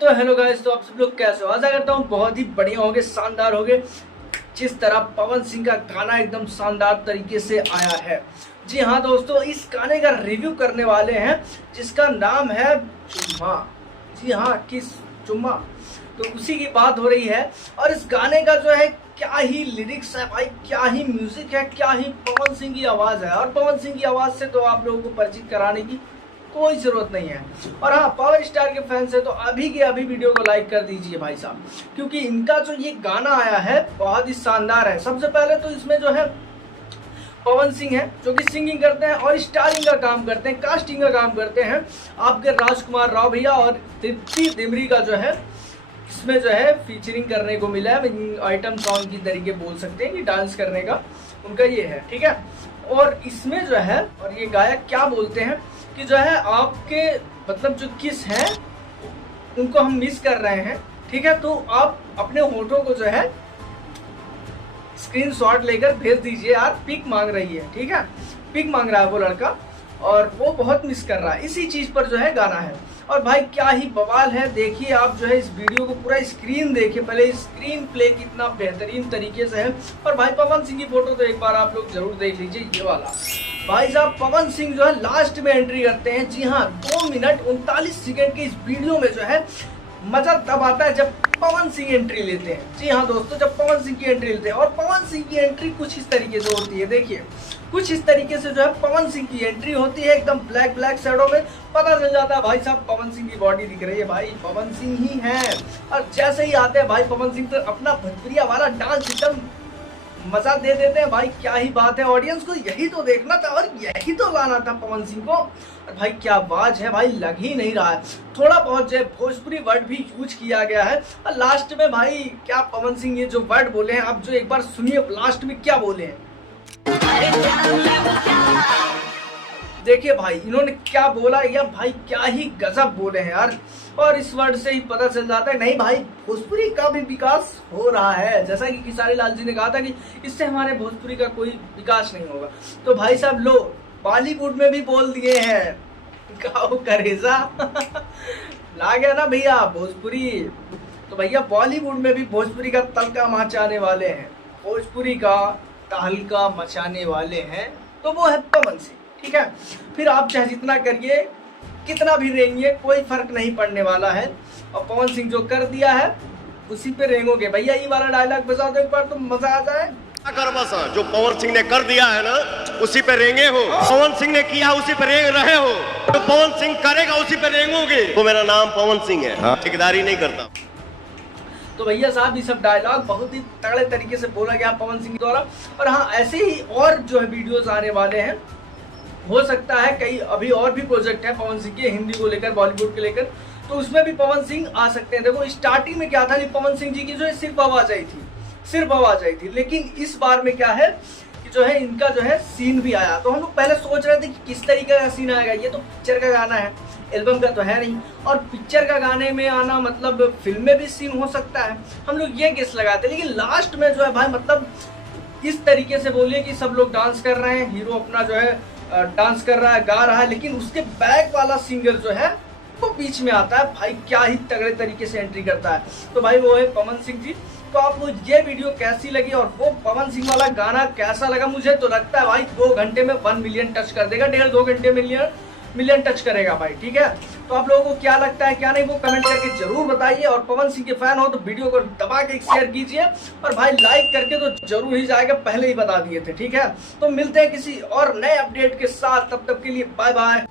तो hello guys, तो आप सब लोग कैसे हो? आशा करता हूँ बहुत ही बढ़िया होंगे, शानदार होंगे। जिस तरह पवन सिंह का गाना एकदम शानदार तरीके से आया है। जी हाँ दोस्तों, इस गाने का रिव्यू करने वाले हैं जिसका नाम है चुम्मा। जी हाँ, किस चुम्मा, तो उसी की बात हो रही है। और इस गाने का जो है क्या ही लिरिक्स है भाई, क्या ही म्यूजिक है, क्या ही पवन सिंह की आवाज़ है। और पवन सिंह की आवाज़ से तो आप लोगों को परिचित कराने की कोई जरूरत नहीं है। और हाँ, पावर स्टार के फैंस है तो अभी के अभी वीडियो को लाइक कर दीजिए भाई साहब, क्योंकि इनका जो ये गाना आया है बहुत ही शानदार है। सबसे पहले तो इसमें जो है पवन सिंह है जो कि सिंगिंग करते हैं और स्टारिंग का काम करते हैं, कास्टिंग का काम करते हैं आपके राजकुमार राव भैया। और तृप्ति डिमरी का जो है इसमें जो है फीचरिंग करने को मिला है, आइटम सॉन्ग की तरीके बोल सकते हैं कि डांस करने का उनका ये है, ठीक है। और इसमें जो है, और ये गायक क्या बोलते हैं कि जो है आपके मतलब जो किस हैं उनको हम मिस कर रहे हैं, ठीक है। तो आप अपने होठों को जो है स्क्रीनशॉट लेकर भेज दीजिए यार, पिक मांग रही है, ठीक है। पिक मांग रहा है वो लड़का और वो बहुत मिस कर रहा है। इसी चीज पर जो है गाना है। और भाई क्या ही बवाल है, देखिए आप जो है इस वीडियो को पूरा स्क्रीन देखिए, पहले स्क्रीन प्ले कितना बेहतरीन तरीके से है। और भाई पवन सिंह की फोटो तो एक बार आप लोग जरूर देख लीजिए, ये वाला भाई साहब पवन सिंह जो है लास्ट में एंट्री करते हैं। जी हाँ, 2 मिनट 39 सेकंड के इस वीडियो में जो है मजा तब आता है जब पवन सिंह एंट्री लेते हैं। जी हाँ दोस्तों, जब पवन सिंह की एंट्री लेते हैं। और पवन सिंह की एंट्री कुछ इस तरीके से होती है, देखिए कुछ इस तरीके से जो है पवन सिंह की एंट्री होती है, एकदम ब्लैक ब्लैक शैडो में। पता चल जाता है भाई साहब पवन सिंह की बॉडी दिख रही है, भाई पवन सिंह ही है। और जैसे ही आते हैं भाई पवन सिंह तो अपना भोजपुरिया वाला डांस एकदम मजा दे देते हैं। भाई क्या ही बात है, ऑडियंस को यही तो देखना था और यही तो लाना था पवन सिंह को। और भाई क्या आवाज है भाई, लग ही नहीं रहा है। थोड़ा बहुत जो भोजपुरी वर्ड भी यूज किया गया है। और लास्ट में भाई क्या पवन सिंह ये जो वर्ड बोले हैं, आप जो एक बार सुनिए लास्ट में क्या बोले हैं। देखिए भाई इन्होंने क्या बोला, या भाई क्या ही गजब बोले हैं यार। और इस वर्ड से ही पता चल जाता है नहीं भाई भोजपुरी का भी विकास हो रहा है। जैसा कि खेसारी लाल जी ने कहा था कि इससे हमारे भोजपुरी का कोई विकास नहीं होगा, तो भाई साहब लो बॉलीवुड में भी बोल दिए हैं, गाओ करेजा ला गया ना भैया भोजपुरी। तो भैया बॉलीवुड में भी भोजपुरी का तहलका मचाने वाले हैं, भोजपुरी का तहलका मचाने वाले हैं, तो वो है पवन सिंह, ठीक है। फिर आप चाहे जितना करिए, कितना भी रेंगिए, कोई फर्क नहीं पड़ने वाला है। और पवन सिंह जो कर दिया है उसी पे रेंगोगे। भैया ये वाला डायलॉग बजा दो एक बार तो मजा आ जाए। जो पवन सिंह ने कर दिया है ना उसी पे रेंगे हो, पवन सिंह ने किया उसी पे रेंग रहे हो, तो पवन सिंह करेगा उसी पे रेंगोगे। तो मेरा नाम पवन सिंह है, ठेकेदारी नहीं करता। तो भैया साहब ये सब डायलॉग बहुत ही तगड़े तरीके से बोला गया पवन सिंह द्वारा। और हाँ, ऐसे ही और जो है वीडियोस आने वाले हैं, हो सकता है कई अभी और भी प्रोजेक्ट है पवन सिंह के, हिंदी को लेकर बॉलीवुड को लेकर, तो उसमें भी पवन सिंह आ सकते हैं। देखो स्टार्टिंग में क्या था कि पवन सिंह जी की जो है सिर्फ आवाज आई थी, सिर्फ आवाज आई थी। लेकिन इस बार में क्या है कि जो है इनका जो है सीन भी आया। तो हम लोग पहले सोच रहे थे कि किस तरीके का सीन आएगा, ये तो पिक्चर का गाना है, एल्बम का तो है नहीं। और पिक्चर का गाने में आना मतलब फिल्म में भी सीन हो सकता है, हम लोग ये गेस लगाते। लेकिन लास्ट में जो है भाई मतलब इस तरीके से बोलिए कि सब लोग डांस कर रहे हैं, हीरो अपना जो है डांस कर रहा है, गा रहा है, लेकिन उसके बैक वाला सिंगर जो है वो बीच में आता है। भाई क्या ही तगड़े तरीके से एंट्री करता है। तो भाई वो है पवन सिंह जी। तो आपको ये वीडियो कैसी लगी और वो पवन सिंह वाला गाना कैसा लगा? मुझे तो लगता है भाई 2 घंटे में 1 मिलियन टच कर देगा, 1.5-2 घंटे मिलियन टच करेगा भाई, ठीक है। तो आप लोगों को क्या लगता है क्या नहीं, वो कमेंट करके जरूर बताइए। और पवन सिंह के फैन हो तो वीडियो को दबा के शेयर कीजिए, और भाई लाइक करके तो जरूर ही जाएगा, पहले ही बता दिए थे, ठीक है। तो मिलते हैं किसी और नए अपडेट के साथ, तब तक के लिए बाय बाय।